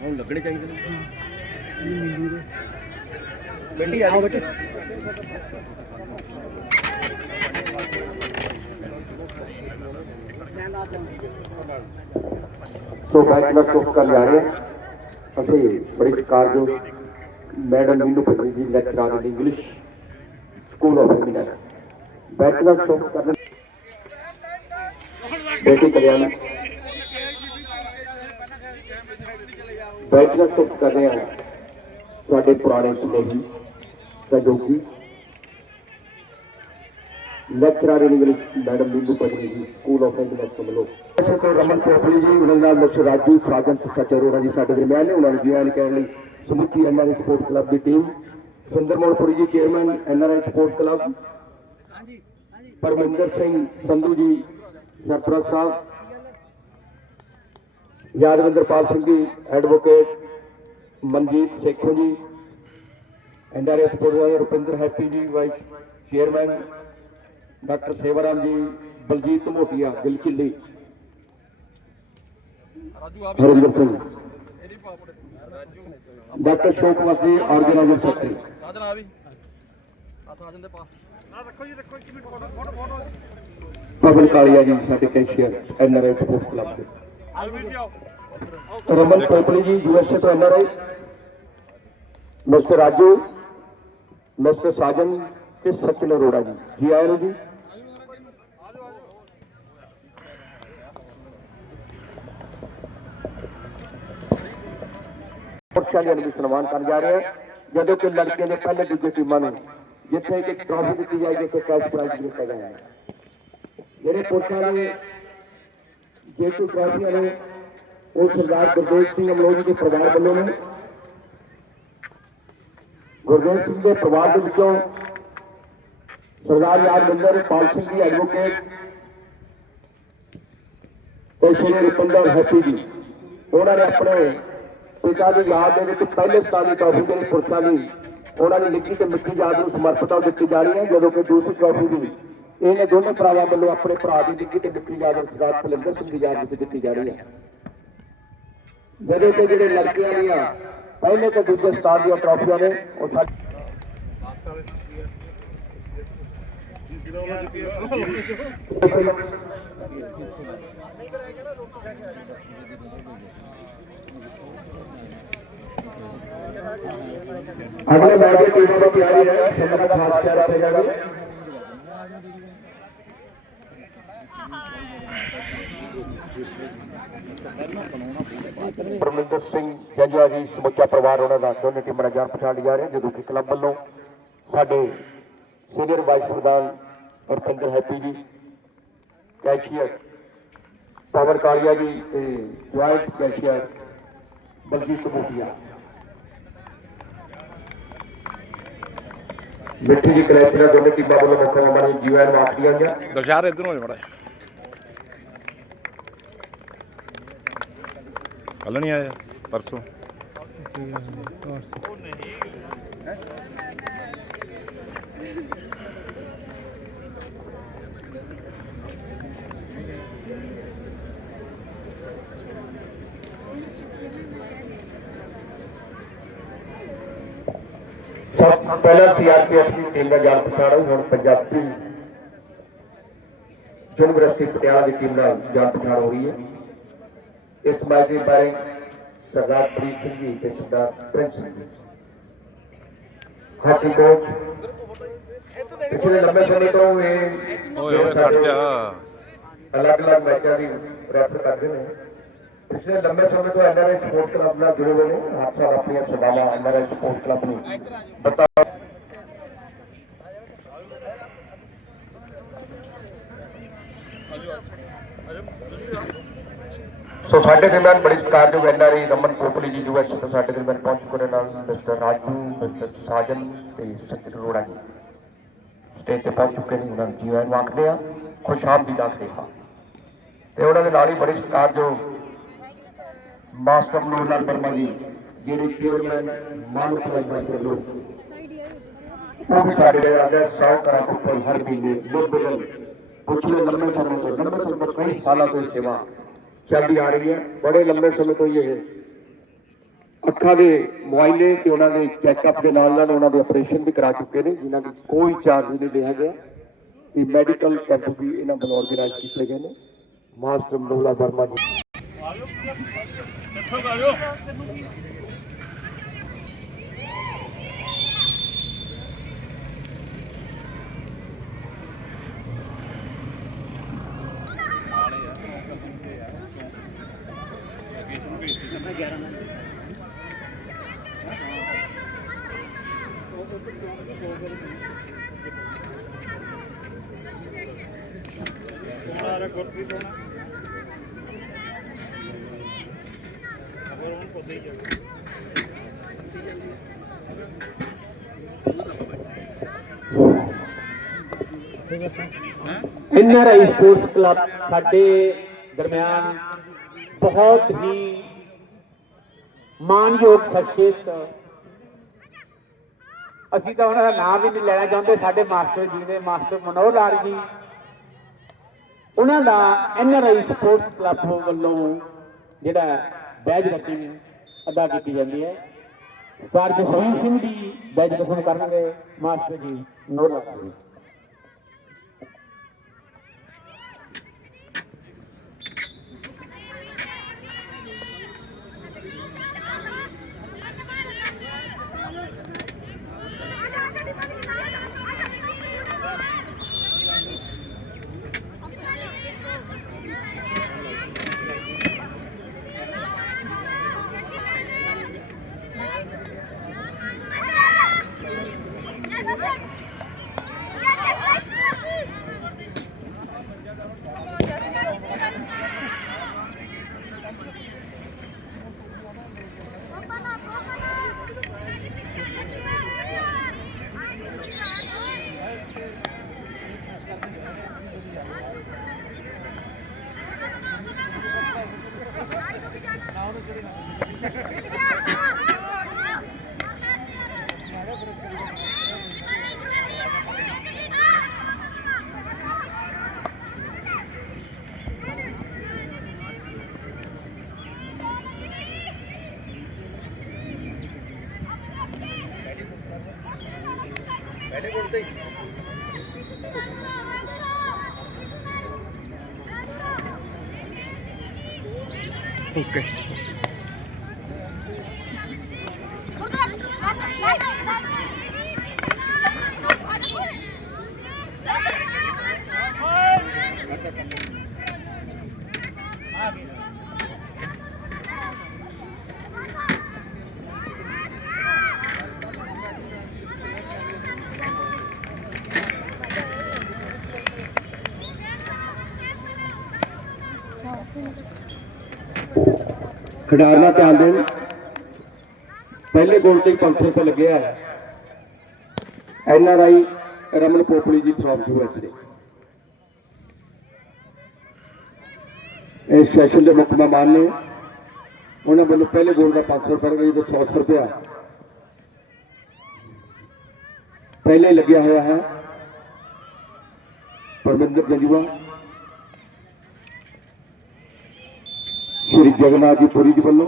ਹੁਣ ਲੱਗਣੇ ਚਾਹੀਦੇ ਨੇ ਬੇਟੀ ਆ ਬੇਟੇ सो फाइव लाख ऑफ़ का लिया रहे असे बड़ी कार जो madam Meenu Patri ji lecturer in English school of India bachelor of करने। बेटी कल्याण। बैचलर ऑफ़ कर रहे हैं। साढ़े पुराने स्नेही। ਸਹਿਯੋਗੀ lecturer in English madam Meenu Patni ji school of English ਵੱਲੋਂ ਇਸੇ ਤੋਂ ਰਮਨ ਕੋਪਲੀ ਜੀ ਉਹਨਾਂ ਨਾਲ ਮਿਸਟਰ ਰਾਜੂ ਸਾਜਨ ਤੇ ਸੱਚੇ ਅਰੋੜਾ ਜੀ ਸਾਡੇ ਦਰਮਿਆਨ ਨੇ ਉਹਨਾਂ ਨੂੰ ਜੀਆਨ ਕਹਿਣ ਲਈ ਸਮੁੱਚੀ ਐਨਆਰਆਈ ਸਪੋਰਟਸ ਕਲੱਬ ਦੀ team Sundar Molpuri ji chairman NRI sports club ਹਾਂਜੀ ਪਰਮਿੰਦਰ ਸਿੰਘ ਸੰਧੂ ਜੀ ਸਰਪ੍ਰਸਤ ਸਾਹਿਬ ਯਾਦਵਿੰਦਰਪਾਲ ਸਿੰਘ ਜੀ ਐਡਵੋਕੇਟ ਮਨਜੀਤ ਸੇਖੋ ਜੀ ਐਨਆਰਆਈ ਸਪੋਰਟਸ ਵਾਲੇ Rupinder Happy ji vice chairman doctor Sevaram ji Baljit Motia ਗਿਲਚਿੱਲੀ Harinder Singh doctor ਸ਼ੋਕਵਾਸ ਜੀ ਆਰਗੇਨਾਈਜ਼ਰ ਸੈਕਟਰੀ ਸਾਜਨ ਆ ਵੀ ਆ ਸਾਜਨ ਦੇ ਪਾ ਪਵਨ ਕਾਲੀਆ ਜੀ ਸਾਡੇ ਕੈਸ਼ੀਅਰ ਐਨਆਰਆਈ ਸਪੋਰਟਸ ਕਲੱਬ ਦੇ ਰਮਨ ਕੋਪਲੀ ਜੀ ਯੂਐਸਏ ਤੋਂ NRI mister Raju ਮਿਸਟਰ ਸਾਜਨ ਤੇ ਸਚਿਨ ਅਰੋੜਾ ਜੀ ਜੀ ਆਏ ਨੇ ਜੀ ਪੁਰਸ਼ਾਂ ਨੂੰ ਵੀ ਸਨਮਾਨ ਕਰਨ ਜਾ ਰਹੇ ਹਾਂ ਜਦੋਂ ਕਿ ਲੜਕੀਆਂ ਦੇ ਪਹਿਲੇ ਦੂਜੇ ਟੀਮਾਂ ਨੂੰ ਜਿੱਥੇ ਕਿ ਟਰਾਫੀ ਦਿੱਤੀ ਜਾਏਗੀ ਤੇ ਕੈਸ਼ ਪ੍ਰਾਈਜ਼ ਦਿੱਤਾ ਜਾਏਗਾ ਜਿਹੜੇ ਪੁਰਸ਼ਾਂ ਨੇ ਜੇਤੂ ਟਰਾਫੀਆਂ ਨੇ ਉਹ ਸਰਦਾਰ ਗੁਰਦੇਵ ਸਿੰਘ ਅਮਲੋਹ ਜੀ ਦੇ ਪਰਿਵਾਰ ਵੱਲੋਂ ਨੇ ਗੁਰਦੇਵ ਸਿੰਘ ਦੇ ਪਰਿਵਾਰ ਦੇ ਵਿੱਚੋਂ ਸਰਦਾਰ ਯਾਦਵਿੰਦਰ ਪਾਲ ਸਿੰਘ ਜੀ ਐਡਵੋਕੇਟ ਤੇ ਸ਼੍ਰੀ ਰੁਪਿੰਦਰ ਹੈਪੀ ਜੀ। ਉਹਨਾਂ ਨੇ ਆਪਣੇ ਪਿਤਾ ਦੀ ਯਾਦ ਦੇ ਵਿੱਚ ਪਹਿਲੇ ਸਥਾਨ ਦੀ ਟਰਾਫੀ ਜਿਹੜੀ ਪੁਰਸ਼ਾਂ ਉਹਨਾਂ ਨੇ ਲਿਖੀ ਤੇ ਮਿੱਠੀ ਯਾਦ ਨੂੰ ਸਮਰਪਿਤ ਉਹ ਦਿੱਤੀ ਜਾ ਰਹੀ ਹੈ, ਜਦੋਂ ਕਿ ਦੂਸਰੀ ਟਰਾਫੀ ਦੀ ਇਹਨੇ ਦੋਨੇ ਭਰਾਵਾਂ ਵੱਲੋਂ ਆਪਣੇ ਭਰਾ ਦੀ ਲਿਖੀ ਤੇ ਮਿੱਠੀ ਯਾਦ ਨੂੰ ਸਰਦਾਰ ਭਲਿੰਦਰ ਸਿੰਘ ਦੀ ਯਾਦ ਵਿੱਚ ਦਿੱਤੀ ਜਾ ਰਹੀ ਹੈ। ਜਦੋਂ ਕਿ ਜਿਹੜੇ ਲੜਕੀਆਂ ਦੀਆਂ ਪਹਿਲੇ ਤੇ ਦੂਜੇ ਸਥਾਨ ਦੀਆਂ ਟਰਾਫੀਆਂ ਨੇ ਉਹ ਸਾਡੇ ਅਗਲੇ ਮੈਚ ਦੀ ਟੀਮਾਂ ਦੀ ਤਿਆਰੀ ਹੈ ਸਮੇਂ ਦਾ ਖਾਸ ਪਰਮਿੰਦਰ ਸਿੰਘ ਜੰਜਾ ਜੀ, ਸਮੁੱਚਾ ਪਰਿਵਾਰ ਉਹਨਾਂ ਦਾ, ਦੋਨੇ ਟੀਮਾਂ ਦਾ ਪਛਾਣ ਜਾ ਰਹੇ, ਜਦੋਂ ਕਿ ਕਲੱਬ ਵੱਲੋਂ ਸਾਡੇ ਸੀਨੀਅਰ ਵਾਈਸ ਪ੍ਰਧਾਨ Rupinder Happy ji, cashier Power Kalia ji ਤੇ ਜੁਆਇੰਟ ਕੈਸ਼ੀਅਰ ਬਲਜੀਤ ਕਬੂਟੀਆ ਮਿੱਠੀ ਜੀ ਕਲੈਕਟਰ ਦੋਨੇ ਟੀਮਾਂ ਵੱਲੋਂ ਮੁੱਖ ਮੈਂਬਰਾਂ ਨੂੰ ਜੀਵਨ ਵਾਪਸੀਆਂ ਗਿਆ ਦਰਸ਼ਾਰ ਇਧਰ ਹੋ ਜਾ ਮੜਾ ਕੱਲ ਨਹੀਂ ਆਇਆ ਪਰਸੋਂ। ਸਭ ਤੋਂ ਪਹਿਲਾਂ ਸੀਆਰਪੀਐਫ ਦੀ ਟੀਮ ਦਾ ਜਾਣ ਪਛਾਣ ਹੋਈ, ਹੁਣ ਪੰਜਾਬੀ ਯੂਨੀਵਰਸਿਟੀ ਪਟਿਆਲਾ ਦੀ ਟੀਮ ਨਾਲ ਜਾਣ ਪਛਾਣ ਹੋ ਰਹੀ ਹੈ। ਇਸ ਦੇ ਬਾਰੇ ਸਰਦਾਰ ਪ੍ਰੀਤ ਸਿੰਘ ਜੀ ਤੇ ਸਰਦਾਰ Prince Singh ji. Hockey coach ਪਿਛਲੇ ਲੰਬੇ ਸਮੇਂ ਤੋਂ ਇਹ ਓਏ ਓਏ ਖੜ ਜਾ। ਅਲੱਗ-ਅਲੱਗ ਮੈਚਾਂ ਦੀ ਰੈਫਰ ਕਰਦੇ ਨੇ। ਪਿਛਲੇ ਲੰਬੇ ਸਮੇਂ ਤੋਂ ਐਨਆਰਆਈ ਸਪੋਰਟਸ ਕਲੱਬ ਨਾਲ ਜੁੜੇ ਹੋਏ ਨੇ। ਆਪ ਸਭ ਆਪਣੀਆਂ ਸੇਵਾਵਾਂ ਐਨਆਰਆਈ ਸਪੋਰਟਸ ਕਲੱਬ ਨੂੰ ਬਤਾ ਸੋ ਸਾਡੇ ਦਰਮਿਆਨ ਬੜੀ ਸਤਿਕਾਰਯੋਗ ਐਨਆਰਆਈ ਰਮਨ ਕੋਪਲੀ ਜੀ ਯੂਐਸ ਤੋਂ ਸਾਡੇ ਦਰਮਿਆਨ ਪਹੁੰਚ ਚੁੱਕੇ ਨਾਲ ਮਿਸਟਰ ਰਾਜੂ, ਮਿਸਟਰ ਸਾਜਨ ਤੇ ਸਚਿਨ ਅਰੋੜਾ ਜੀ। ਸਟੇਜ ਤੇ ਪਹੁੰਚ ਚੁੱਕੇ ਨੇ, ਉਹਨਾਂ ਨੂੰ ਜੀਵਨ ਨੂੰ ਆ ਖੁਸ਼ ਆਮਦੀਦ ਆਖਦੇ ਹਾਂ। ਤੇ ਉਹਨਾਂ ਦੇ ਨਾਲ ਹੀ ਬੜੇ ਸਤਿਕਾਰਯੋਗ ਮਾਸਟਰ ਨੂਰ ਵਰਮਾ ਜੀ, ਜਿਹੜੇ ਚੇਅਰਮੈਨ ਮਾਨਵ ਕਲੱਬ ਦੇ ਲੋਕ, ਉਹ ਵੀ ਸਾਡੇ ਰਾਜਾ ਸੌ ਕਰਾ ਉੱਪਰ ਹਰ ਮਹੀਨੇ ਬਿਲਕੁਲ ਪਿਛਲੇ ਲੰਬੇ ਸਮੇਂ ਤੋਂ, ਲੰਬੇ ਸਮੇਂ ਤੋਂ ਕਈ ਸਾਲਾਂ ਤੋਂ ਇਹ ਸੇਵਾ ਚੱਲਦੀ ਆ ਰਹੀ ਹੈ। ਬੜੇ ਲੰਬੇ ਸਮੇਂ ਤੋਂ ਇਹ ਅੱਖਾਂ ਦੇ ਮੁਆਇਨੇ ਤੇ ਉਹਨਾਂ ਦੇ ਚੈੱਕਅਪ ਦੇ ਨਾਲ ਨਾਲ ਉਹਨਾਂ ਦੇ ਆਪਰੇਸ਼ਨ ਵੀ ਕਰਾ ਚੁੱਕੇ ਨੇ, ਜਿਨ੍ਹਾਂ ਦੀ ਕੋਈ ਚਾਰਜ ਨਹੀਂ ਲਿਆ ਗਿਆ। ਇਹ ਮੈਡੀਕਲ ਕੈਂਪ ਵੀ ਇਹਨਾਂ ਵੱਲੋਂ ਆਰਗੇਨਾਈਜ਼ ਕੀਤੇ ਗਏ ਨੇ। ਮਾਸਟਰ ਮਨੋਲਾ ਵਰਮਾ ਜੀ। एनआरआई स्पोर्ट्स क्लब साढ़े दरम्यान बहुत ही मानयोग शख्सियत ਅਸੀਂ ਤਾਂ ਉਹਨਾਂ ਦਾ ਨਾਮ ਵੀ ਨਹੀਂ ਲੈਣਾ ਚਾਹੁੰਦੇ, ਸਾਡੇ ਮਾਸਟਰ ਜੀ ਨੇ, ਮਾਸਟਰ ਮਨੋਹਰ ਲਾਲ ਜੀ। ਉਹਨਾਂ ਦਾ ਐਨਆਰਆਈ ਸਪੋਰਟਸ ਕਲੱਬ ਵੱਲੋਂ ਜਿਹੜਾ ਬੈਜ ਰਸਮ ਅਦਾ ਕੀਤੀ ਜਾਂਦੀ ਹੈ। ਸਰ ਜਸਵੀਰ ਸਿੰਘ ਜੀ ਬੈਜ ਰਸਮ ਕਰਨਗੇ, ਮਾਸਟਰ ਜੀ ਮਨੋਹਰ ਲਾਲ ਜੀ। Oh, okay. खिडारना ध्यान दे पहले गोल से पाँच सौ रुपये लगे है N R I Raman पोपड़ी ji from U S A इस सैशन के मुख्य मेहमान ने उन्हें वालों पहले गोल का पाँच सौ रुपया जो सौ सौ रुपया पहले लग्या हुआ है परमिंदर गंजुआ श्री जगन्नाथ जी पुरी जी वालों